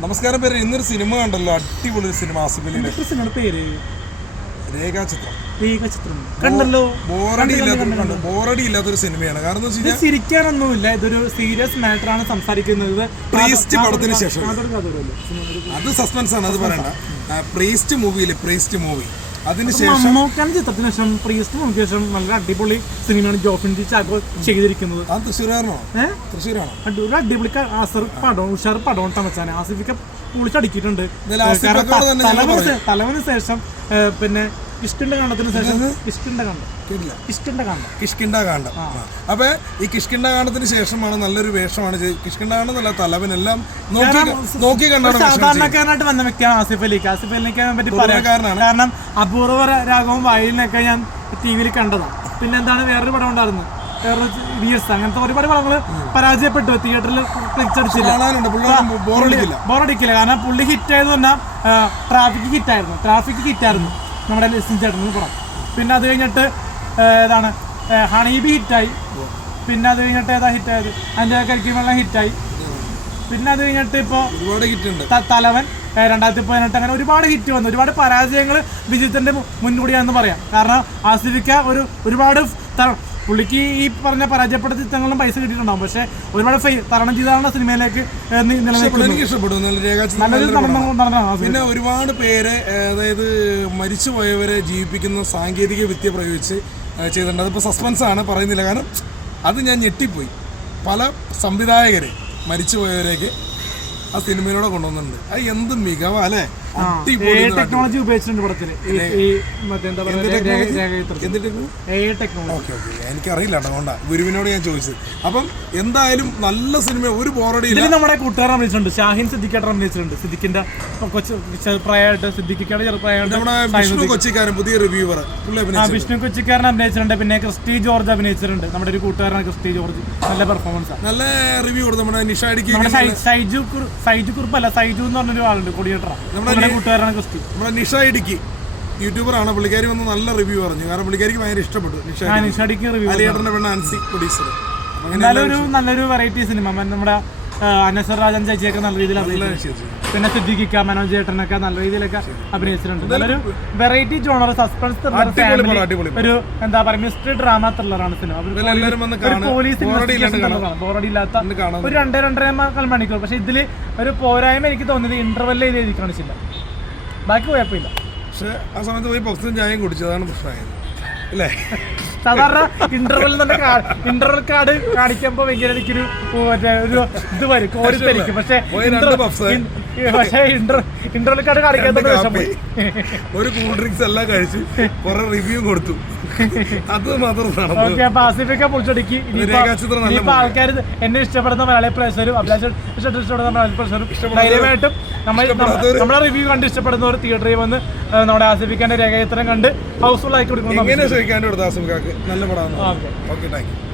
നമസ്കാരം പേര് ഇന്നൊരു സിനിമ കണ്ടല്ലോ അടിപൊളി ഒരു സിനിമ ആസിഫലിയുടെ പേര്? രേഖാചിത്രം. രേഖചിത്രം. കണ്ടല്ലോ. ബോറടി ഇല്ലാത്ത ബോറടി ഇല്ലാത്തൊരു സിനിമയാണ്. കാരണം എന്ന് വെച്ച് ചിരിക്കാനൊന്നുമില്ല. ഇതൊരു സീരിയസ് മാറ്റർ ആണ് സംസാരിക്കുന്നത്. പ്രീസ്റ്റ് പടത്തിന് ശേഷം. അത് സസ്പെൻസ് ആണ് അത് പറയണ്ട. പ്രീസ്റ്റ് മൂവിയിൽ പ്രീസ്റ്റ് മൂവി. അതിനുശേഷം മമ്മൂക്കാണ് ചിത്രത്തിന് ശേഷം പ്രീസ്റ്റ് ശേഷം നല്ല അടിപൊളി സിനിമയാണ് ജോഫിൻ ജി ചാക്കോ ചെയ്തിരിക്കുന്നത്. ആ തൃശ്ശൂരാണോ ഏഹ് തൃശ്ശൂരാണോ? ഒരു അടിപൊളി ആസർ പടം ഉഷാർ പടം തമച്ചാനെ ആസിഫിക്ക തന്നെ തലവന് ശേഷം പിന്നെ കണ്ടത്തിന് ശേഷം കിഷ്കിണ്ട കേട്ടില്ല. കിഷ്കിണ്ട കണ്ടം? കിഷ്കിണ്ട കാണ്ഡം അപ്പൊ ഈ കിഷ്കിണ്ട കാണ്ഡത്തിന് ശേഷമാണ് നല്ലൊരു വേഷമാണ് കിഷ്കിണ്ട കാണ്ഡം എന്നല്ല തലവനെല്ലാം നോക്കി നോക്കി കണ്ടാണ് സാധാരണക്കാരനായിട്ട് വന്ന വ്യക്തിയാണ് ആസിഫ് അലിക്ക് ആസിഫ് അലിക്ക് പറ്റി. കാരണം അപൂർവ രാഗവും വയലിനൊക്കെ ഞാൻ ടി വിയിൽ കണ്ടതാണ് പിന്നെ എന്താണ് വേറൊരു പടം ഉണ്ടായിരുന്നു? അങ്ങനത്തെ ഒരുപാട് പടങ്ങൾ പരാജയപ്പെട്ടു. തിയേറ്ററിൽ ബോറടിക്കില്ല. ബോറടിക്കില്ല. കാരണം പുള്ളി ഹിറ്റ് ആയത് പറഞ്ഞാൽ ട്രാഫിക് ഹിറ്റ് ആയിരുന്നു. ട്രാഫിക് ഹിറ്റ് ആയിരുന്നു. നമ്മുടെ ലിസ്റ്റിൻ ചേട്ടൻ പടം പിന്നെ അത് കഴിഞ്ഞിട്ട് ഏതാണ് ഹണീബി ഹിറ്റായി. പിന്നെ അത് കഴിഞ്ഞിട്ട് ഏതാ ഹിറ്റായത്? അതിന്റെ കരിക്കുമെല്ലാം ഹിറ്റായി. പിന്നെ അത് കഴിഞ്ഞിട്ട് ഇപ്പോൾ ഒരുപാട് ഹിറ്റ് ഉണ്ട്. തലവൻ രണ്ടായിരത്തി പതിനെട്ട് അങ്ങനെ ഒരുപാട് ഹിറ്റ് വന്നു. ഒരുപാട് പരാജയങ്ങൾ വിജയത്തിന്റെ മുൻകൂടിയാണെന്ന് പറയാം. കാരണം ആസിഫിക്ക ഒരു ഒരുപാട് പുള്ളിക്ക് ഈ പറഞ്ഞ പരാജയപ്പെട്ട ചിത്രങ്ങളും പൈസ കിട്ടിയിട്ടുണ്ടാവും. പക്ഷെ ഒരുപാട് തരണം ചെയ്താണ് സിനിമയിലേക്ക് എനിക്ക് ഇഷ്ടപ്പെട്ടു. പിന്നെ ഒരുപാട് പേരെ അതായത് മരിച്ചുപോയവരെ ജീവിപ്പിക്കുന്ന സാങ്കേതിക വിദ്യ പ്രയോഗിച്ച് ചെയ്തിട്ടുണ്ട്. അതിപ്പോൾ സസ്പെൻസ് ആണ് പറയുന്നില്ല. കാരണം അത് ഞാൻ ഞെട്ടിപ്പോയി. പല സംവിധായകരെ മരിച്ചുപോയവരേക്ക് ആ സിനിമയിലൂടെ കൊണ്ടുവന്നിട്ടുണ്ട്. അത് എന്ത് മികവാ അല്ലേ? ടെക്നോളജി ഉപയോഗിച്ചിട്ടുണ്ട് പടത്തിൽ. എനിക്കറിയില്ല അതുകൊണ്ടാ. ഗുരുവിനോട് ഞാൻ ചോദിച്ചത്. അപ്പം എന്തായാലും നല്ല സിനിമ ഒരു ബോറടി ഇല്ല. ഇതിൽ നമ്മുടെ കൂട്ടുകാരൻ അഭിനയിച്ചിട്ടുണ്ട്. ഷാഹിൻ സിദ്ദിഖേട്ടൻ അഭിനയിച്ചിട്ടുണ്ട്. സിദ്ദിഖിന്റെ കൊച്ചു ചെറുപ്രായമായിട്ട് സിദ്ദിഖിക്കാട് ചെറുപ്രായമായിട്ട് നമ്മുടെ വിഷ്ണു കൊച്ചിക്കാരൻ പുതിയ റിവ്യൂവർ. വിഷ്ണു കൊച്ചിക്കാരൻ അഭിനയിച്ചിട്ടുണ്ട്. പിന്നെ ക്രിസ്റ്റി ജോർജ് അഭിനയിച്ചിട്ടുണ്ട്. നമ്മുടെ ഒരു കൂട്ടുകാരനാണ് ക്രിസ്റ്റി ജോർജ്. നല്ല പെർഫോമൻസ് ആണ് നല്ല റിവ്യൂ കൊടുത്തു. നമ്മുടെ നിഷാടിക്ക് സൈജു സൈജു കുറിപ്പല്ല സൈജു എന്ന് പറഞ്ഞൊരു ആളുണ്ട് കൊടിയേട്ടറ നമ്മുടെ നമ്മുടെ നിഷ ഇടുക്കി. യൂട്യൂബറാണ്. പുള്ളിക്കാരി വന്ന് നല്ല റിവ്യൂ പറഞ്ഞു. കാരണം പുള്ളിക്കാരിക്ക് ഭയങ്കര ഇഷ്ടപ്പെട്ടു നിഷ പെണ്ണ അൻസി പ്രൊഡ്യൂസർ നല്ലൊരു നല്ലൊരു വെറൈറ്റി സിനിമ നമ്മുടെ അനസർ രാജൻ ചേച്ചിയൊക്കെ നല്ല രീതിയിൽ അഭിനയിച്ചിട്ടുണ്ട് പിന്നെ സിദ്ദിഖിക്ക മനോജ് ചേട്ടനൊക്കെ നല്ല രീതിയിലൊക്കെ അഭിനയിച്ചിട്ടുണ്ട്. നല്ലൊരു വെറൈറ്റി ജോണർ സസ്പെൻസ്. ഒരു എന്താ പറയുക മിസ്റ്ററി ഡ്രാമ ത്രില്ലറാണ് സിനിമ പോലീസ് ബോറടി ഇല്ലാത്ത ഒരു രണ്ടര രണ്ടര മണിക്കൂർ. പക്ഷെ ഇതിൽ ഒരു പോരായ്മ എനിക്ക് തോന്നിയത് ഇന്റർവെല്ലേ ചെയ്ത് എഴുതി കാണിച്ചില്ല ബാക്കി കുഴപ്പമില്ല. പക്ഷെ ആ സമയത്ത് പോയി പൊക്സും ചായയും കുടിച്ചതാണ് പ്രശ്നമായത്. അല്ലേ? സാധാരണ ഇന്റർവെൽ തന്നെ ഇന്റർവെൽ കാർഡ് കാണിക്കുമ്പോ ഭയങ്കര എനിക്കൊരു ഓ, മറ്റേ ഒരു ഇത് വരും. കോരിത്തരിക്കും പക്ഷെ. പക്ഷെ കാണിക്കാത്ത വിഷം ഒരു കൂൾ ഡ്രിങ്ക്സ് എല്ലാം കഴിച്ച് കുറെ റിവ്യൂ കൊടുത്തു. അത് മാത്രം പാസിഫിക്ക പൊളിച്ചടിക്ക്. ഇനിയിപ്പോ ആൾക്കാർ എന്നെ ഇഷ്ടപ്പെടുന്ന മലയാളി പ്രേക്ഷകരും അഭിലാഷ് ഇഷ്ടപ്പെടുന്ന മലയാളി പ്രേക്ഷകരും ധൈര്യമായിട്ടും നമ്മൾ നമ്മളെ റിവ്യൂ കണ്ട് ഇഷ്ടപ്പെടുന്നവർ തിയേറ്ററിൽ വന്ന് നമ്മുടെ ആസിഫിക്കാന്റെ രേഖാചിത്രം കണ്ട് ഹൗസ്ഫുൾ ആക്കി കൊടുക്കണം എങ്ങനെ ചോദിക്കാണ്ട് കൊടുത്ത ആസുഖാക്ക് നല്ല പടമാണ് ഓക്കെ. Thank you